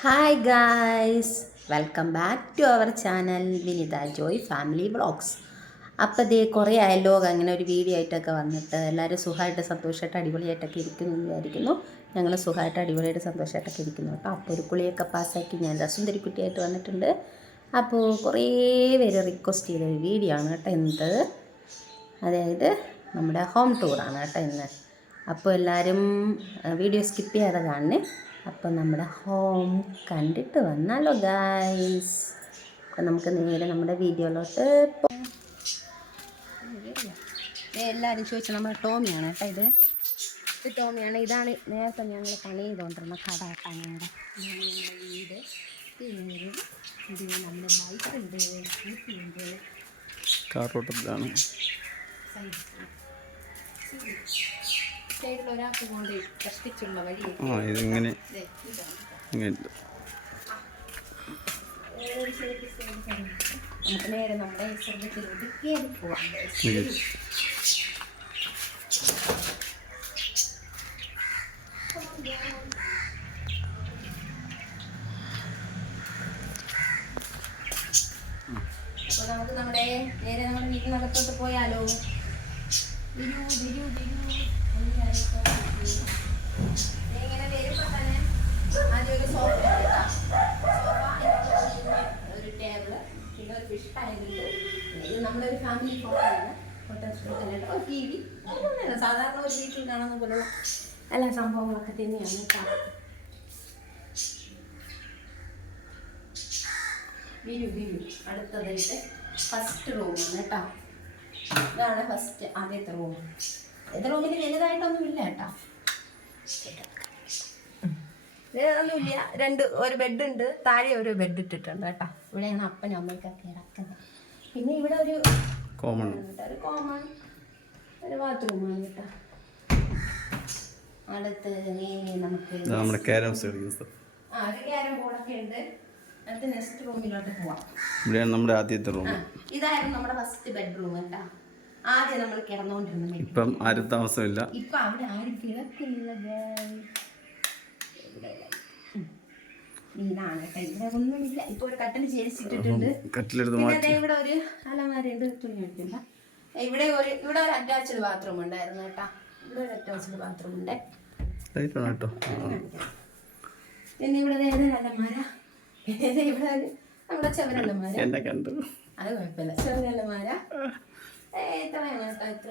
Hi guys welcome back to our channel Vinitha Joy family vlogs അപ്പോൾ ഇതേ കുറേ ആയല്ലോ അങ്ങനെ ഒരു വീഡിയോ ആയിട്ടൊക്കെ വന്നിട്ട് എല്ലാവരും സുഖമായിട്ട് സന്തോഷമായിട്ട് അടിപൊളിയായിട്ടൊക്കെ ഇരിക്കുന്നു എന്ന് വിചാരിക്കുന്നു. ഞങ്ങൾ സുഖമായിട്ട് അടിപൊളിയായിട്ട് സന്തോഷമായിട്ടൊക്കെ ഇരിക്കുന്നു കേട്ടോ. അപ്പോൾ ഒരു കുളിയൊക്കെ പാസ്സാക്കി ഞാൻ സുന്ദരി കുട്ടിയായിട്ട് വന്നിട്ടുണ്ട്. അപ്പോൾ കുറേ പേര് റിക്വസ്റ്റ് ചെയ്ത ഒരു വീഡിയോ ആണ് കേട്ടോ എന്ത്? അതായത് നമ്മുടെ ഹോം ടൂറാണ് കേട്ടോ ഇന്ന്. അപ്പോൾ എല്ലാവരും വീഡിയോ സ്കിപ്പ് ചെയ്യാതെ കാണണേ. അപ്പോൾ നമ്മുടെ ഹോം കണ്ടിട്ട് വന്നാലോ ഗായ്സ് അപ്പോൾ നമുക്ക് നേരെ നമ്മുടെ വീഡിയോയിലോട്ട് പോകാം എല്ലാവരും ചോദിച്ചാൽ നമ്മുടെ ടോമിയാണ് കേട്ടോ ഇത്? ഇത് ടോമിയാണ്. ഇതാണ് നേരത്തെ ഞങ്ങൾ പണി ചെയ്തുകൊണ്ടിരുന്ന കട കേട്ടോ ഞങ്ങളുടെ വീട്. പിന്നെ ഇത് നമ്മുടെ ബൈക്കുണ്ട്. സ്കൂട്ടിയുണ്ട് കാറോട്ടത്തിലാണ് സൈഡിൽ ഒരാൾക്ക് കൊണ്ട് കഷ്ടിച്ചുള്ള വഴി ആ ഇതിങ്ങനെ നമുക്ക് നേരെ നമ്മുടെ സ്വർഗത്തിലോട്ട് കയറി പോവാം ഇങ്ങനെ. അപ്പോൾ നമുക്ക് നമ്മുടെ നേരെ നമ്മുടെ വീട്ടിനകത്തോട്ട് പോയാലോ വിരു വിരു വിരു എല്ലാവർക്കും വിരു. ദേ ഇങ്ങനെ വരുമ്പോൾ തന്നെ ആദ്യം ഒരു സോഫ ഒരു ടേബിൾ പിന്നെ ഒരു ഫിഷ് ടാങ്ക് ഇത് നമ്മുടെ ഒരു ഫാമിലി ഫോട്ടോയാണ് ഫോട്ടോ ഷൂട്ടിനായിട്ട് ഒരു ടി വി അതൊന്നുമില്ല സാധാരണ ഒരു വീട്ടിൽ കാണുന്ന പോലുള്ള എല്ലാ സംഭവങ്ങളൊക്കെ തന്നെയാണ് വിരു വിരു. അടുത്തതായിട്ട് ഫസ്റ്റ് റൂമാണ് കേട്ടോ. ഇതാണ് ഫസ്റ്റ് ആദ്യത്തെ റൂം ഇത് റൂമിൽ വലുതായിട്ടൊന്നും ഇല്ല കേട്ടോ. ഒന്നുമില്ല രണ്ട് ഒരു ബെഡ് ഉണ്ട്. താഴെ ഒരു ബെഡ് ഇട്ടിട്ടുണ്ട് കേട്ടോ. ഇവിടെയാണ് അപ്പനും അമ്മയ്ക്കൊക്കെ കിടക്കുന്നത്. പിന്നെ ഇവിടെ ഒരു കോമൺ ഒരു കോമൺ ഒരു ബാത്റൂമാണ് കേട്ടോ. അടുത്ത് നമുക്ക് നമ്മുടെ ക്യാരംസ് ആ ഒരു ക്യാരം ബോർഡൊക്കെ ഉണ്ട്. അടുത്ത നെക്സ്റ്റ് റൂമിലോട്ട് പോവാം. ഇവിടെയാണ് നമ്മുടെ ആദ്യത്തെ റൂം ഇതായിരുന്നു നമ്മുടെ ഫസ്റ്റ് ബെഡ്റൂം കേട്ടോ. ആദ്യം നമ്മൾ കിടന്നുകൊണ്ടിരുന്നത് ഇപ്പം ആരും താമസമില്ല. ഇപ്പൊ അവിടെ ആരും കിടക്കില്ല. ഇവിടെ. ഇതാണ് കേട്ടോ ഇവിടെ ഒന്നുമില്ല ഇപ്പൊ ഒരു കട്ടിൽ ചേരിച്ചിട്ടിട്ടുണ്ട് കട്ടിലെടുത്ത് മാറ്റി. ഇവിടെ ഒരു അലമാരയുണ്ട് തുണി എടുക്കില്ല ഇവിടെ ഒരു ഇവിടെ ഒരു അറ്റാച്ച്ഡ് ബാത്റൂം ഉണ്ടായിരുന്നു കേട്ടാ. ഇവിടെ ഒരു അറ്റാച്ച്ഡ് ബാത്റൂം ഉണ്ട്. കേട്ടോ. പിന്നെ ഇവിടെ ഒരു അലമാര പിന്നെ ഇവിടെ ഒരു നമ്മുടെ ചെവരലമാര അത് കുഴപ്പമില്ല. ചെറുതല്ലമാര എത്രയാണ് കേട്ടോ എത്ര?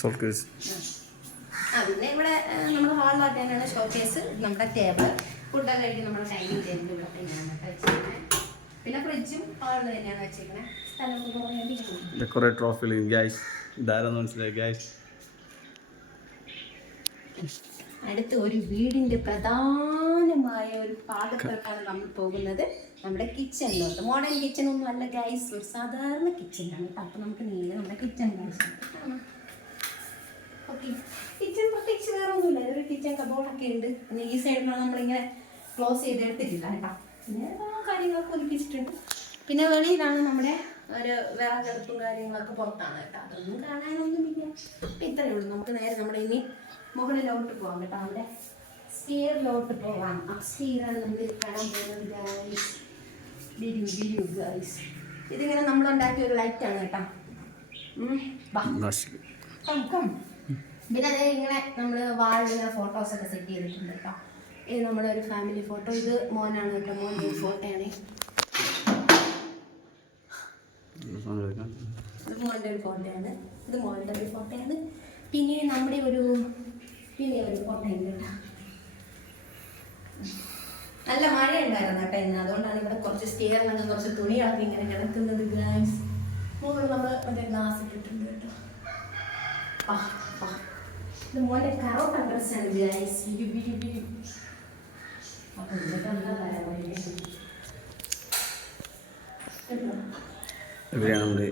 സോൾക്കേഴ്സ് ആ പിന്നെ ഇവിടെ നമ്മൾ ഹാളിലാക്കി തന്നെയാണ് ഷോക്കേസ് നമ്മുടെ ടേബിൾ ഫുഡൊക്കെ കഴിക്കും നമ്മുടെ ഡൈനിങ് ടേബിൾ ഇവിടെ തന്നെയാണ് വെച്ചിരിക്കുന്നത് പിന്നെ ഫ്രിഡ്ജും ഹാളിൽ തന്നെയാണ് വെച്ചിരിക്കുന്നത് സ്ഥലം കുറേ വേണ്ടി ഇവിടെ കുറേ ട്രോഫികൾ ഗ്യാസ് ഇതാരെന്ന് മനസ്സിലായി ഗ്യാസ് അടുത്ത് ഒരു വീടിന്റെ പ്രധാനമായ ഒരു ഭാഗത്തേക്കാണ് നമ്മൾ പോകുന്നത്. നമ്മുടെ കിച്ചണിലോട്ട് മോഡേൺ കിച്ചൺ ഒന്നും അല്ല ഗൈസ് ഒരു സാധാരണ കിച്ചണാണ് ആണ്. അപ്പൊ നമുക്ക് നേരെ നമ്മുടെ കിച്ചൺ ഗൈസ് കിച്ചൺ പ്രത്യേകിച്ച് വേറെ ഒന്നുമില്ല. ഒരു കിച്ചൺ കബോർഡൊക്കെ ഉണ്ട്. പിന്നെ ഈ സൈഡിലാണ് നമ്മളിങ്ങനെ ക്ലോസ് ചെയ്തെടുത്തിട്ടില്ല കേട്ടോ. പിന്നെ കാര്യങ്ങളൊക്കെ ഒതുക്കിച്ചിട്ടുണ്ട്. പിന്നെ വെളിയിലാണ് നമ്മുടെ ഒരു വിറകടുപ്പും കാര്യങ്ങളൊക്കെ പുറത്താണ് കേട്ടോ. അതൊന്നും കാണാനൊന്നുമില്ല അപ്പം ഇത്രയേ ഉള്ളൂ. നമുക്ക് നേരെ നമ്മുടെ ഇനി മുകളിലോട്ട് പോകാം കേട്ടോ. അവിടെ സ്റ്റെയറിലോട്ട് പോകാം ആ സ്റ്റെയറാണ് നമ്മൾ കാണാൻ പോകുന്നത് ഗൈസ് ബിരു ബിരു ഗൈസ് ഇതിങ്ങനെ നമ്മൾ ഉണ്ടാക്കിയ ഒരു ലൈറ്റാണ് കേട്ടോ. ഉം, വാ. നാശിക്ക്. Come come. പിന്നെ അതേ ഇങ്ങനെ നമ്മൾ വാളിൽ ഫോട്ടോസ് ഒക്കെ സെറ്റ് ചെയ്തിട്ടുണ്ട് കേട്ടോ ഇത് നമ്മുടെ ഒരു ഫാമിലി ഫോട്ടോ ഇത് മോനാണ് കേട്ടോ. മോന്റെ ഫോട്ടോയാണ്. ഇത് മോന്റെ ഒരു ഫോട്ടോയാണ് ഇത് മോന്റെ ഒരു ഫോട്ടോയാണ് പിന്നെ നമ്മുടെ ഒരു പിന്നെ ഒരു ഫോട്ടോ ഉണ്ട് കേട്ടോ. നല്ല മഴ ഉണ്ടായിരുന്നു കേട്ടോ ഇന്ന്. അതുകൊണ്ടാണ് ഇവിടെ കുറച്ച് സ്റ്റേറിനൊക്കെ കുറച്ച് തുണികളൊക്കെ ഇങ്ങനെ കിടക്കുന്നത് ഗ്ലാസ് മുകളിൽ നമ്മൾ മറ്റേ ഗ്ലാസ് ഇട്ടിട്ടുണ്ട് കേട്ടോ. ഇത് മോന്റെ കറോട്ട ഡ്രസ്സാണ് ഗൈസ് ബിരി ബിരി ബിരി അപ്പൊ ഇതൊക്കെ എന്താ പറയാ? ഇവിടെയാണ് നമ്മുടെ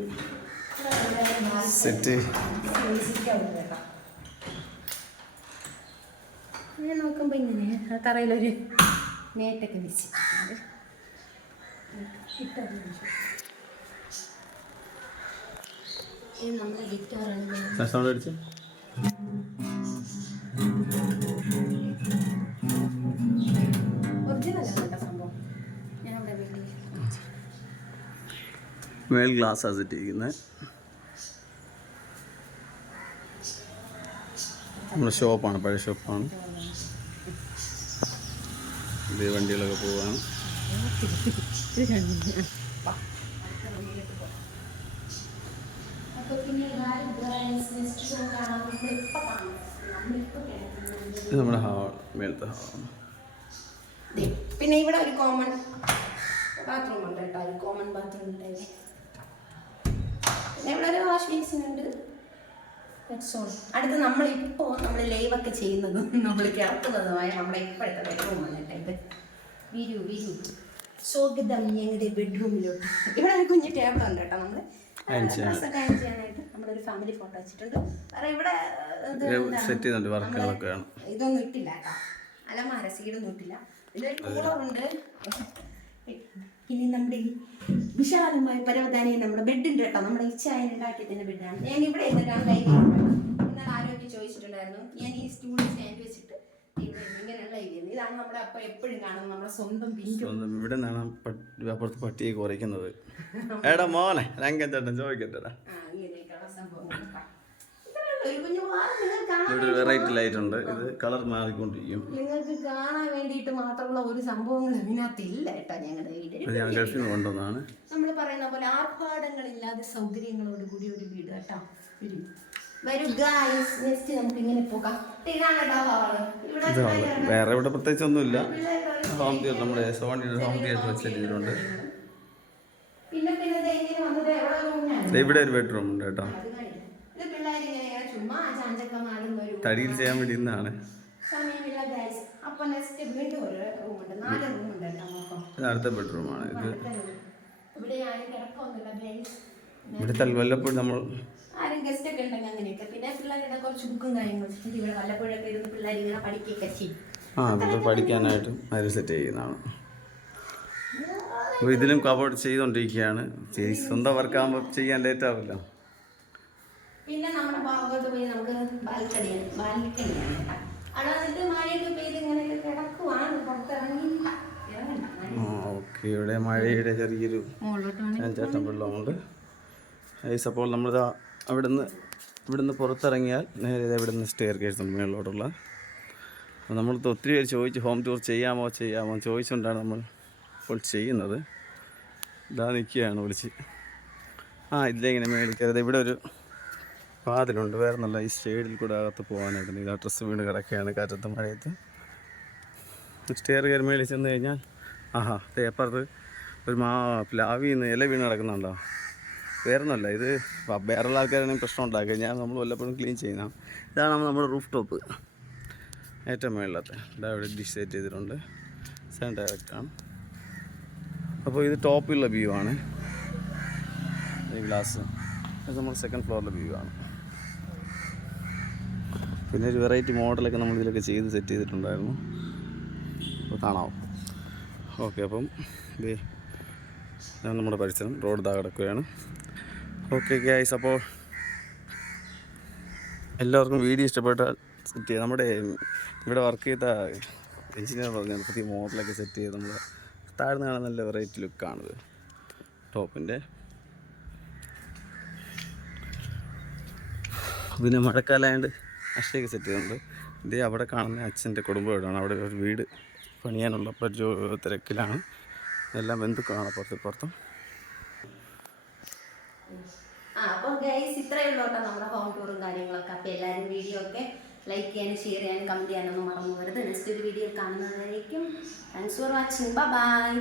സെറ്റ് ഞാൻ നോക്കുമ്പോൾ ഇങ്ങനെ തറയിലൊരു നേറ്റൊക്കെ വെച്ചിട്ടുണ്ട്. ഇത് നമ്മുടെ ഗിറ്റാറാണ് മേൽ ഗ്ലാസ്സാണ് സെറ്റ് ചെയ്യുന്നത് നമ്മുടെ ഷോപ്പാണ് പഴയ ഷോപ്പാണ്. ഇത് വണ്ടികളൊക്കെ പോവാണ്. നമ്മുടെ ഹാൾ മേലത്തെ ഹാളാണ് പിന്നെ ഇവിടെ ഒരു കോമൺ ബാത്റൂം ഉണ്ട് കേട്ടോ ഒരു കോമൺ ബാത്റൂം ഉണ്ട് പിന്നെ ഇവിടെ ഒരു വാഷ് ഉണ്ട്. All. അടുത്ത് നമ്മളിപ്പോൾ നമ്മൾ ലൈവ് ഒക്കെ ചെയ്യുന്നതും നമ്മൾ കിടക്കുന്നതുമായ നമ്മുടെ ഇപ്പോഴത്തെ ബെഡ്റൂമാണ് കേട്ടോ വിരു വിരു. സ്വാഗതം ഞങ്ങളുടെ ബെഡ്റൂമിലോട്ട് ഇവിടെ ഒരു കുഞ്ഞു ടേബിൾ ഉണ്ട് കേട്ടോ നമ്മൾ Hang ചെയ്യാൻ. ചെയ്യാനായിട്ട് ചെയ്യാനായിട്ട് നമ്മളൊരു ഫാമിലി ഫോട്ടോ വെച്ചിട്ടുണ്ട്. വേറെ ഇവിടെ സെറ്റ് ചെയ്യുന്നുണ്ട് വർക്കുകളൊക്കെയാണ് ഇതൊന്നും ഇട്ടില്ല കേട്ടോ. അലമാര സീഡൊന്നും ഇട്ടില്ല. ഇതൊരു കൂളറുണ്ട് പിന്നെ നമ്മുടെ ഈ വിശാലമായ പരവധാനി നമ്മുടെ ബെഡ് ഉണ്ട് കേട്ടോ നമ്മുടെ ഇച്ഛായ ഉണ്ടാക്കിയ തന്നെ ബെഡാണ്. ഞാൻ ഇവിടെ ഇരുന്നിട്ടാണ് ലൈവ് ചെയ്യുന്നത് എന്നാൽ ആരോഗ്യം ചോദിച്ചിട്ടുണ്ടായിരുന്നു. ഞാൻ ഈ സ്റ്റൂൾ സ്റ്റാൻഡ് വെച്ചിട്ട് ചെയ്യുന്നത് ഇതാണ് നമ്മുടെ അപ്പ എപ്പോഴും കാണുന്നത് നമ്മുടെ സ്വന്തം സ്വന്തം ഇവിടെ നിന്നാണ് അപ്പുറത്ത് പട്ടിയെ കുറയ്ക്കുന്നത്. എടാ മോനെ ചോദിക്കട്ടെടാ. ആ ഇവിടെ ഒരു വെറൈറ്റി ലൈറ്റ് ഉണ്ട്. ഇത് കളർ മാറിക്കൊണ്ടിരിക്കും. നിങ്ങൾക്ക് കാണാൻ വേണ്ടിയിട്ട് മാത്രമുള്ള ഒരു സംഭവങ്ങൾ കേട്ടോ ഞങ്ങളുടെ ഞാൻ ഗൾഫിൽ നിന്ന് നമ്മൾ പറയുന്ന പോലെ ആർഭാടങ്ങളില്ലാതെ സൗകര്യങ്ങളോട് കൂടി ഒരു വീട് കേട്ടോ. വരൂ. വരൂ ഗായ്സ് നെക്സ്റ്റ് നമുക്ക് ഇങ്ങനെ പോകാം. വേറെ ഇവിടെ പ്രത്യേകിച്ച് ഒന്നുമില്ല. ഹോം തിയേറ്റർ നമ്മുടെ സോണിയുടെ ഹോം തിയേറ്റർ ഇവിടെ ഒരു ബെഡ്റൂം ഉണ്ട് കേട്ടോ അത് കാണിക്കാം. ഇത് പിള്ളേർ ഇങ്ങനെ ചുമ്മാ ചാഞ്ചക്ക മാറുന്ന ഒരു തടിയിൽ ചെയ്യാൻ വേണ്ടി ഇന്നാണ്. സമയമില്ല ഗായ്സ് അപ്പൊ നെക്സ്റ്റ് വീണ്ടും ഒരു റൂമുണ്ട് നാല് റൂമുണ്ട് കേട്ടോ നോക്കാം ഇത് അടുത്ത ബെഡ്റൂമാണ് ഇത് ഇവിടെ കിടക്കൊന്നുമില്ല ഗൈസ് ഇവിടുത്തെ വല്ലപ്പോഴും നമ്മൾ ആരും ഗസ്റ്റ് ഒക്കെ ഉണ്ടെങ്കിൽ അങ്ങനെയൊക്കെ. പിന്നെ പിള്ളേരുടെ കുറച്ച് ബുക്കും കാര്യങ്ങളും. ഇവിടെ വല്ലപ്പോഴൊക്കെ ഇരുന്ന് പിള്ളേർ ഇങ്ങനെ പഠിക്കുകയൊക്കെ ചെയ്യും. ആ പഠിക്കാനായിട്ടും അതിൽ സെറ്റ് ചെയ്യുന്നതാണ്. അപ്പോൾ ഇതിലും കബോർഡ് ചെയ്തുകൊണ്ടിരിക്കുകയാണ്. ചെയ്- സ്വന്തം വർക്കാകുമ്പോൾ ചെയ്യാൻ ലേറ്റ് ആവില്ല. പിന്നെ നമ്മുടെ ഭാഗത്തോട്ട് പോയി നമുക്ക് ബാൽക്കണിയാണ് ബാൽക്കണിയാണ് കേട്ടോ. അവിടെ വന്നിട്ട് മഴയൊക്കെ പെയ്ത് ഇങ്ങനെ കിടക്കുവാണ് പുറത്തിറങ്ങി ഓക്കെ ഇവിടെ മഴയുടെ ചെറിയൊരു ചേട്ടം ചേട്ടൻ വെള്ളമുണ്ട്. ഐസ് അപ്പോൾ നമ്മളിതാ അവിടുന്ന് ഇവിടുന്ന് പുറത്തിറങ്ങിയാൽ നേരെ ഇവിടുന്ന് സ്റ്റെയർ കേസ് ഉണ്ട് മുകളിലോട്ടുള്ള അപ്പോൾ നമ്മൾ ഒത്തിരി പേര് ചോദിച്ച് ഹോം ടൂർ ചെയ്യാമോ ചെയ്യാമോ? ചോദിച്ചുകൊണ്ടാണ് നമ്മൾ ഇപ്പോൾ ചെയ്യുന്നത്. ഇതാ നിൽക്കുകയാണ് വിളിച്ച്. ആ ഇതിലെങ്ങനെ മേളിൽ കയറിയത് ഇവിടെ ഒരു വാതിലുണ്ട് വേറെ നല്ല ഈ സ്റ്റേഡിൽ കൂടെ അകത്ത് പോകാനായിട്ട് ഇതാ ഡ്രസ്സ് വീണ് കിടക്കുകയാണ് കാറ്റത്ത് മഴയത്ത് സ്റ്റെയർ കയറി മേളിൽ ചെന്ന് കഴിഞ്ഞാൽ ആഹാ പേപ്പറ് ഒരു മാ പ്ലാവിൽ നിന്ന് ഇല വീണ് കിടക്കുന്നുണ്ടോ? വേറൊന്നുമല്ല ഇത് വ- വേറെയുള്ള ആൾക്കാരാണെങ്കിൽ പ്രശ്നം ഉണ്ടാക്കുക. ഞാൻ നമ്മൾ വല്ലപ്പോഴും ക്ലീൻ ചെയ്യുന്ന ഇതാണ് നമ്മുടെ റൂഫ് ടോപ്പ് ഏറ്റവും മേളിലത്തെ. ഇതാ ഇവിടെ ഡിഷ് സെറ്റ് ചെയ്തിട്ടുണ്ട്. സെൻ ഡയറക്റ്റാണ് അപ്പോൾ ഇത് ടോപ്പിലുള്ള വ്യൂ ആണ്. ഈ ഗ്ലാസ് ഇത് നമ്മൾ സെക്കൻഡ് ഫ്ലോറിലെ വ്യൂ ആണ്. പിന്നെ ഒരു വെറൈറ്റി മോഡലൊക്കെ നമ്മൾ ഇതിലൊക്കെ ചെയ്ത് സെറ്റ് ചെയ്തിട്ടുണ്ടായിരുന്നു. അപ്പോൾ കാണാവും ഓക്കെ അപ്പം ഇതേ ഞാൻ നമ്മുടെ പരിസരം റോഡ് താ കിടക്കുകയാണ്. ഓക്കെ ഗ്യാസ് അപ്പോൾ എല്ലാവർക്കും വീഡിയോ ഇഷ്ടപ്പെട്ടാൽ സെറ്റ് ചെയ്യാം. നമ്മുടെ ഇവിടെ വർക്ക് ചെയ്ത എഞ്ചിനീയർ പറഞ്ഞു പുതിയ മോഡലൊക്കെ സെറ്റ് ചെയ്ത് നമ്മൾ താഴ്ന്ന് കാണാൻ നല്ല വെറൈറ്റി ലുക്കാണിത് ടോപ്പിന്റെ പിന്നെ മഴക്കാലമായതുകൊണ്ട് അക്ഷയൊക്കെ സെറ്റ് ചെയ്തിട്ടുണ്ട് ഇതേ അവിടെ കാണുന്ന അച്ഛന്റെ കുടുംബ വീടാണ് അവിടെ ഒരു വീട് പണിയാനുള്ള തിരക്കിലാണ് എല്ലാം ബന്ധുക്കളാണ് പുറത്ത് ഇപ്പുറത്തും ആ അപ്പോൾ ഇത്രയേ നമ്മുടെ ഹോം കാര്യങ്ങളൊക്കെ. അപ്പോൾ വീഡിയോ ഒക്കെ ലൈക്ക് ചെയ്യാനും ഷെയർ ചെയ്യാനും കമന്റ് ചെയ്യാനൊന്നും മറന്നു പോകരുത്. നെക്സ്റ്റ് ഒരു വീഡിയോ കാണുന്നതായിരിക്കും താങ്ക്സ് ഫോർ വാച്ചിങ് ബൈ